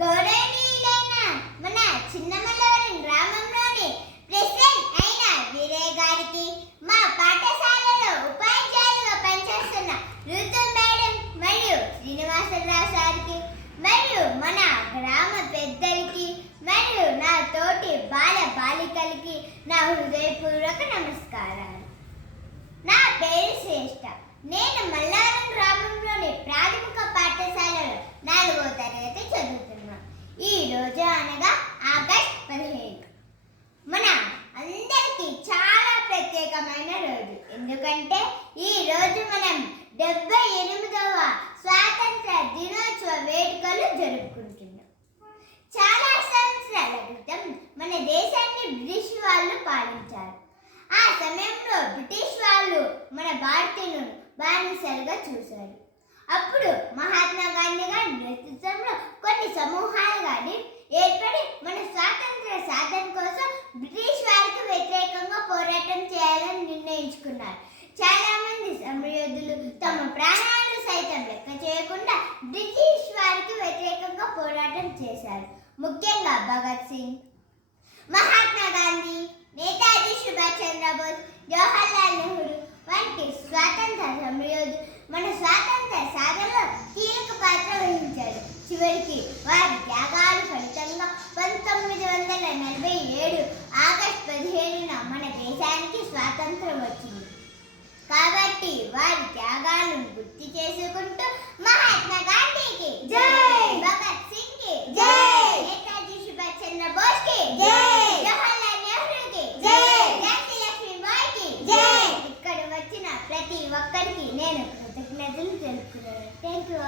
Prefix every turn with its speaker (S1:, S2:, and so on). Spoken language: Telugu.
S1: గౌరవనీయులైన మన చిన్నమల్లవరం గ్రామంలోని ప్రెసిడెంట్ అయిన వీరయ్య గారికి మా పాఠశాలలో ఉపాధ్యాయులుగా పనిచేస్తున్న ఋతు మేడం మరియు శ్రీనివాసరావు సార్కి మరియు మన గ్రామ పెద్దలకి మరియు నా తోటి బాల బాలికలకి నా హృదయపూర్వక నమస్కారాలు. నా పేరు శ్రేష్ఠ నేను మల్లారం గ్రామంలోని ప్రాథమిక పాఠశాలలో నాలుగో తరగతి చదువుతున్నాను ఈ రోజు అనగా ఆగస్ట్ పదిహేను మన అందరికీ చాలా ప్రత్యేకమైన రోజు. ఎందుకంటే ఈ రోజు మనం డెబ్బై ఎనిమిదవ స్వాతంత్ర దినోత్సవ వేడుకలు జరుపుకుంటున్నాం. చాలా సంవత్సరాల క్రితం మన దేశాన్ని బ్రిటిష్ వాళ్ళు పాలించారు. ఆ సమయంలో బ్రిటిష్ వాళ్ళు మన భారతీయులను బానిసలుగా చూశారు. అప్పుడు మహాత్మా గాంధీ గారి నేతృత్వంలో కొన్ని సమూహాలు కానీ ఏర్పడి మన స్వాతంత్ర సాధన కోసం బ్రిటిష్ వారికి వ్యతిరేకంగా పోరాటం చేయాలి. నిర్ణయించుకున్నారు చాలా మంది సమరయోధులు తమ ప్రాణాలు సైతం లెక్క చేయకుండా బ్రిటిష్ వారికి వ్యతిరేకంగా పోరాటం చేశారు. ముఖ్యంగా భగత్ సింగ్ మహాత్మా గాంధీ నేతాజీ సుభాష్ చంద్రబోస్ జవహర్లాల్ నెహ్రూ వంటి స్వాతంత్ర సమరయోధులు మన స్వాతంత్ర సాధనలో కీలక పాత్ర వహించారు. చివరికి వారి త్యాగాలు ఫలితంగా పంతొమ్మిది వందల నలభై ఏడు ఆగస్ట్ పదిహేడున మన దేశానికి కాబట్టి వారి త్యాగాలను గుర్తు చేసుకుంటూ మహాత్మా గాంధీకి జై! భగత్ సింగ్కి జై! నేతాజీ సుభాష్ చంద్ర బోస్కి జై! జవహర్లాల్ నెహ్రూ కి జై! ఝాన్సీ కి జై! ఇక్కడ వచ్చిన ప్రతి ఒక్కరికి నేను కృతజ్ఞతలు తెలుపుతున్నాను. Thank you